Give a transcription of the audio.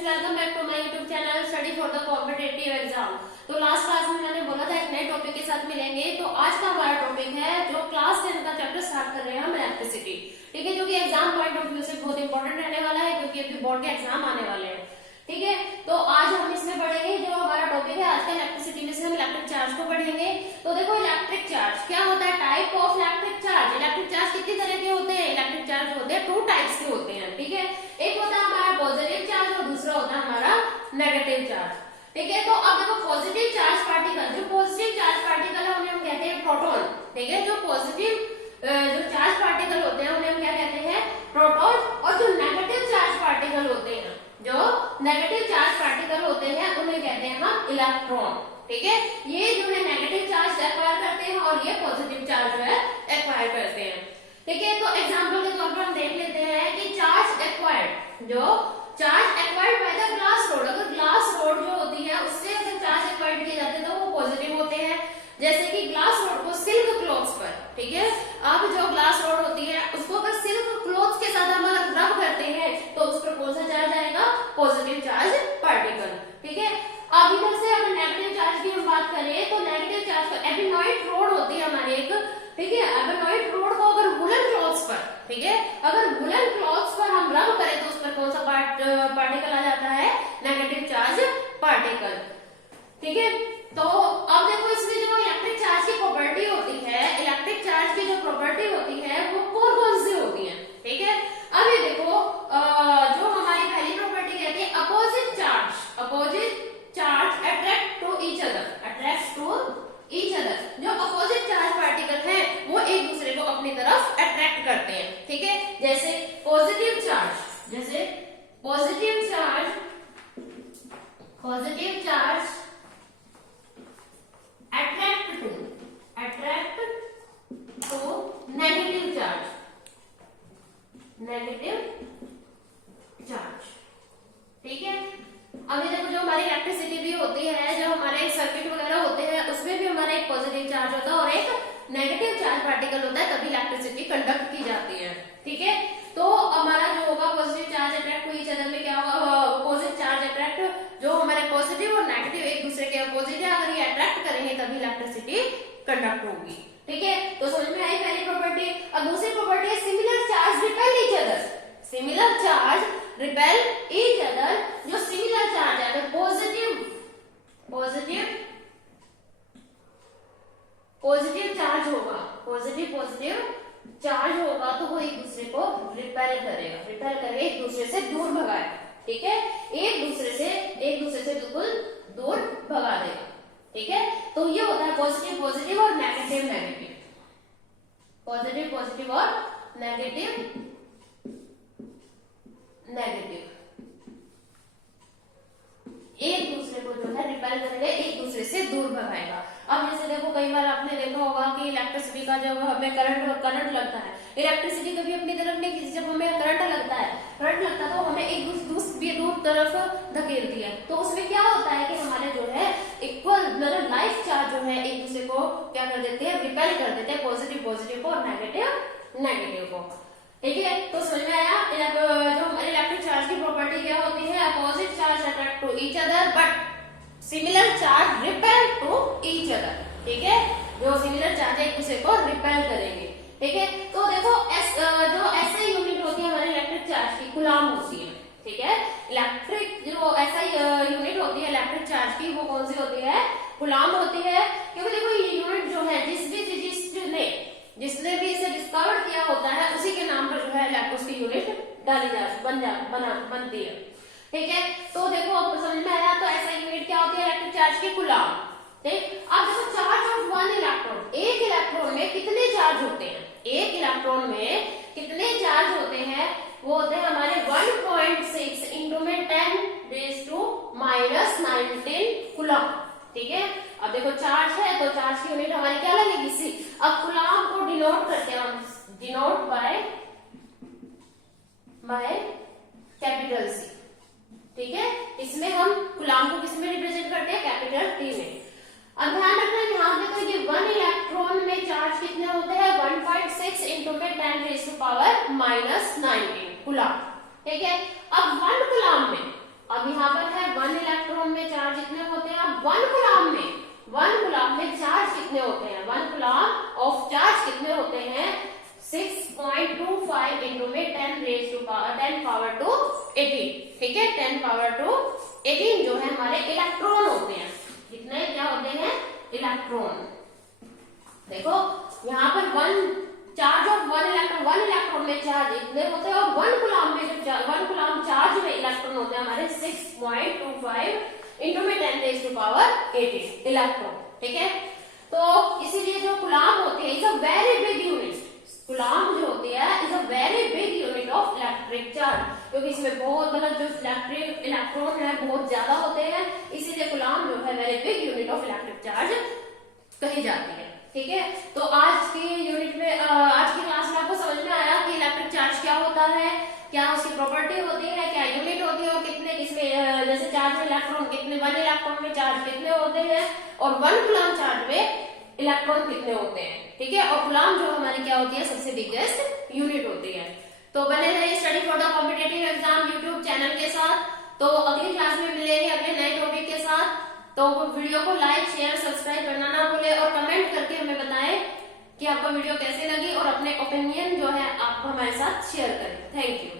Friends, welcome back to my YouTube channel study for the competitive exam. तो last class में मैंने बोला था एक नए टॉपिक के साथ मिलेंगे। तो आज का हमारा टॉपिक है जो क्लास 10 का चैप्टर स्टार्ट कर रहे हैं हम, इलेक्ट्रिसिटी। ठीक है, जो कि एग्जाम पॉइंट ऑफ व्यू से बहुत इंपॉर्टेंट रहने वाला है क्योंकि अभी बोर्ड के एग्जाम आने वाले हैं। ठीक है, तो आज हम इसमें पढ़ेंगे जो हमारा टॉपिक है आज का इलेक्ट्रिसिटी में से हम इलेक्ट्रिक चार्ज को पढ़ेंगे। तो देखो इलेक्ट्रिक चार्ज क्या होता है, type of electric charge. Electric charge कितनी तरह के होते हैं? इलेक्ट्रिक चार्ज होते हैं 2 टाइप्स के होते हैं। ठीक है, एक होता है हमारा पॉजिटिव चार्ज और दूसरा होता है हमारा नेगेटिव चार्ज। ठीक है, तो अब देखो पॉजिटिव चार्ज पार्टिकल, जो पॉजिटिव चार्ज पार्टिकल है उन्हें हम कहते हैं प्रोटॉन। ठीक है, जो पॉजिटिव जो चार्ज पार्टिकल होते हैं उन्हें हम क्या कहते हैं? प्रोटॉन। और जो नेगेटिव चार्ज पार्टिकल होते हैं, जो नेगेटिव चार्ज पार्टिकल होते हैं उन्हें कहते हैं हम इलेक्ट्रॉन। ठीक है, ये जो है नेगेटिव चार्ज एक्वायर करते हैं और ये पॉजिटिव चार्ज जो है एक्वायर करते हैं। ठीक है, तो एग्जांपल के तौर पर हम देख लेते हैं कि चार्ज एक्वायर्ड, जो charge acquired by the glass rod, अगर ग्लास रोड जो होती है उससे अगर चार्ज एक्वायर्ड किए जाते हैं तो वो पॉजिटिव होते हैं। जैसे कि ग्लास रोड को सिल्क क्लॉथ्स पर, ठीक है, अब जो ग्लास रोड होती है उसको अगर सिल्क क्लॉथ्स के साथ हम रब करते हैं तो उस पर कौन सा चार्ज आएगा? Positive charge particle. ठीक है, अब इधर से अगर नेगेटिव चार्ज की हम बात करें तो नेगेटिव चार्ज को एबेनॉइड रोड होती है हमारी एक। ठीक है, एबेनॉइड रोड को अगर वुलन क्लॉथ्स पर, ठीक है, अगर वुलन क्लॉथ्स पर हम रब करें तो उस पर कौन सा पार्टिकल आ जाता है? Negative charge particle. ठीक है, तो अब देखो इसमें जो इलेक्ट्रिक चार्ज की प्रॉपर्टी होती है, इलेक्ट्रिक चार्ज की जो प्रॉपर्टी होती है वो कौन सी होती है? ठीक है, अब ये देखो जो हमारी पहली प्रॉपर्टी कहती है opposite charge attract to each other, attract to each other. जो अपोजिट चार्ज पार्टिकल है वो एक दूसरे को अपनी तरफ अट्रैक्ट करते हैं। ठीक है, जैसे positive charge attract to negative charge. ठीक है, अब ये देखो जो हमारी इलेक्ट्रिसिटी भी होती है, जो हमारे सर्किट वगैरह होते हैं उसमें भी हमारा एक पॉजिटिव चार्ज होता है और एक नेगेटिव चार्ज पार्टिकल होता है, तभी इलेक्ट्रिसिटी कंडक्ट की जाती है। ठीक है, तो हमारा जो होगा positive charge attract to each other में क्या होगा? अपोजिट चार्ज अट्रैक्ट, जो हमारे पॉजिटिव और नेगेटिव एक दूसरे के अपोजिट है, अगर ये अट्रैक्ट करेंगे तभी इलेक्ट्रिसिटी कंडक्ट होगी। ठीक है, तो समझ में आई पहली प्रॉपर्टी। अब दूसरी प्रॉपर्टी है similar charge repel each other. Similar charge repel each other. जो सिमिलर चार्ज है पॉजिटिव चार्ज होगा, पॉजिटिव चार्ज होगा तो वो एक दूसरे को रिपेल करके एक दूसरे से दूर भगाएगा। ठीक है, एक दूसरे से बिल्कुल दूर भगा देगा। ठीक है, तो ये होता है पॉजिटिव और नेगेटिव। पॉजिटिव और नेगेटिव। एक दूसरे को जो है रिपेल करेगा, एक दूसरे से दूर भगाएगा। अब जैसे देखो कई बार आपने देखा होगा कि इलेक्ट्रिसिटी का जब हमें करंट लगता है, इलेक्ट्रिसिटी कभी अपनी तरफ नहीं खींचती, जब हमें करंट लगता है तो हमें एक दूर तरफ धकेलती है। तो उसमें क्या होता है कि हमारे जो है इक्वल मतलब लाइफ चार्ज जो है एक दूसरे को क्या कर देते हैं? रिपेल कर देते हैं, पॉजिटिव को और नेगेटिव को। ठीक है, तो समझ में आया जो हमारे इलेक्ट्रिक चार्ज की प्रॉपर्टी क्या होती है? Opposite charge attract to each other but similar charge repel to each other. ठीक है, जो सिमिलर चार्ज एक दूसरे को रिपेल करेंगे। ठीक है, तो देखो जो ऐसे यूनिट होती है हमारी इलेक्ट्रिक चार्ज की, कूलाम होती है। ठीक है, इलेक्ट्रिक जो ऐसा यूनिट होती है इलेक्ट्रिक चार्ज की वो कौन सी होती है? कूलाम होती है। क्योंकि देखो ये यूनिट जो है जिसने भी इसे डिस्कवर किया होता है उसी के नाम पर जो है उसकी यूनिट बनती है। ठीक है, तो देखो अब समझ में आया। तो ऐसा यूनिट क्या होती है? इलेक्ट्रिक चार्ज की कूलाम। ठीक, अब देखो चार्ज ऑफ वन इलेक्ट्रॉन, एक इलेक्ट्रॉन में कितने चार्ज होते हैं? एक इलेक्ट्रॉन में कितने चार्ज होते हैं? वो होते हैं हमारे 1.6 इंटू में 10⁻⁻19 कूलाम। ठीक है, अब देखो चार्ज है तो चार्ज की यूनिट हमारी क्या लगेगी? सी। अब कूलाम को डिनोट करते हैं हम, डिनोट बाय कैपिटल सी। ठीक है, इसमें हम कूलाम को किसमें रिप्रेजेंट करते हैं? कैपिटल टी में। अब ध्यान रखना यहाँ देखो ये 1 इलेक्ट्रॉन में चार्ज कितने होते हैं? 1.6 इंटू में 10⁻⁻19 कूलाम। ठीक है, अब 1 कूलाम में अब यहाँ पर है 1 इलेक्ट्रॉन में चार्ज कितने होते हैं, अब 1 कूलम्ब में चार्ज कितने होते हैं, 1 कूलम्ब ऑफ चार्ज कितने होते हैं, 6.25 इंटू में 10 पावर टू 18, ठीक है, 10 पावर टू 18 जो है हमारे इलेक्ट्रॉन होते हैं। कितने क्या होते हैं, इलेक्ट्रॉन। देखो यहाँ पर 1 चार्ज ऑफ 1 इलेक्ट्रॉन में चार्ज इतने होते हैं, और 1 कूलम्ब में जब 1 कूलम्ब चार्ज में इलेक्ट्रॉन होते हैं हमारे 6.25 इंटू में 10 पावर 18 इलेक्ट्रॉन, ठीक है। तो इसीलिए जो कूलम्ब होते हैं is a very big unit, coulomb जो होती है is a very big unit of electric charge, क्योंकि इसमें बहुत मतलब जो इलेक्ट्रिक इलेक्ट्रॉन है बहुत ज्यादा होते हैं, इसीलिए कूलम्ब जो है very big unit of electric charge कही जाती है, ठीक है। तो आज की यूनिट में आज की क्लास में आपको समझ में आया कि इलेक्ट्रिक चार्ज क्या होता है, क्या उसकी प्रॉपर्टी होती है, क्या यूनिट होती है, और कितने किसमें जैसे चार्ज में इलेक्ट्रॉन कितने, 1 इलेक्ट्रॉन में चार्ज कितने होते हैं, और 1 कूलम्ब चार्ज में इलेक्ट्रॉन कितने होते हैं, ठीक है। और कूलम्ब जो हमारी क्या होती है, सबसे बिगेस्ट यूनिट होती है। तो बने रहिए study for the competitive exam YouTube channel के साथ। तो अगली क्लास में मिलेंगे अगले नए टॉपिक के साथ। तो वीडियो को लाइक शेयर सब्सक्राइब करना ना भूले, और कमेंट करके हमें बताएं कि आपको वीडियो कैसे लगी, और अपने ओपिनियन जो है आप हमारे साथ शेयर करें। Thank you.